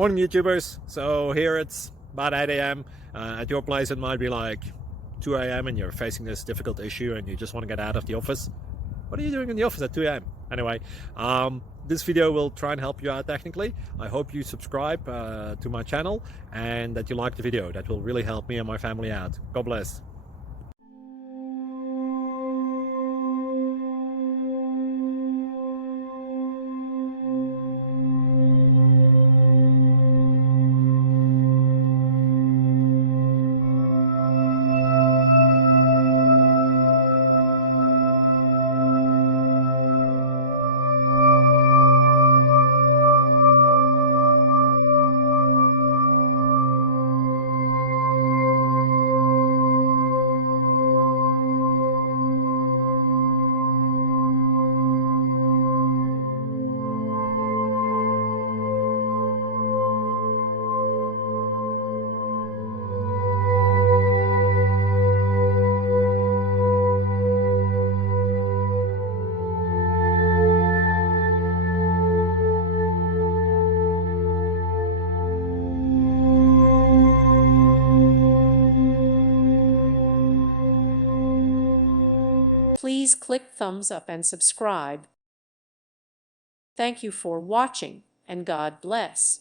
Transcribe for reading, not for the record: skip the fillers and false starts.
Morning YouTubers. So here it's about 8 a.m. At your place it might be like 2 a.m. and you're facing this difficult issue and you just want to get out of the office. What are you doing in the office at 2 a.m.? Anyway, this video will try and help you out technically. I hope you subscribe to my channel and that you like the video. That will really help me and my family out. God bless. Please click thumbs up and subscribe. Thank you for watching, and God bless.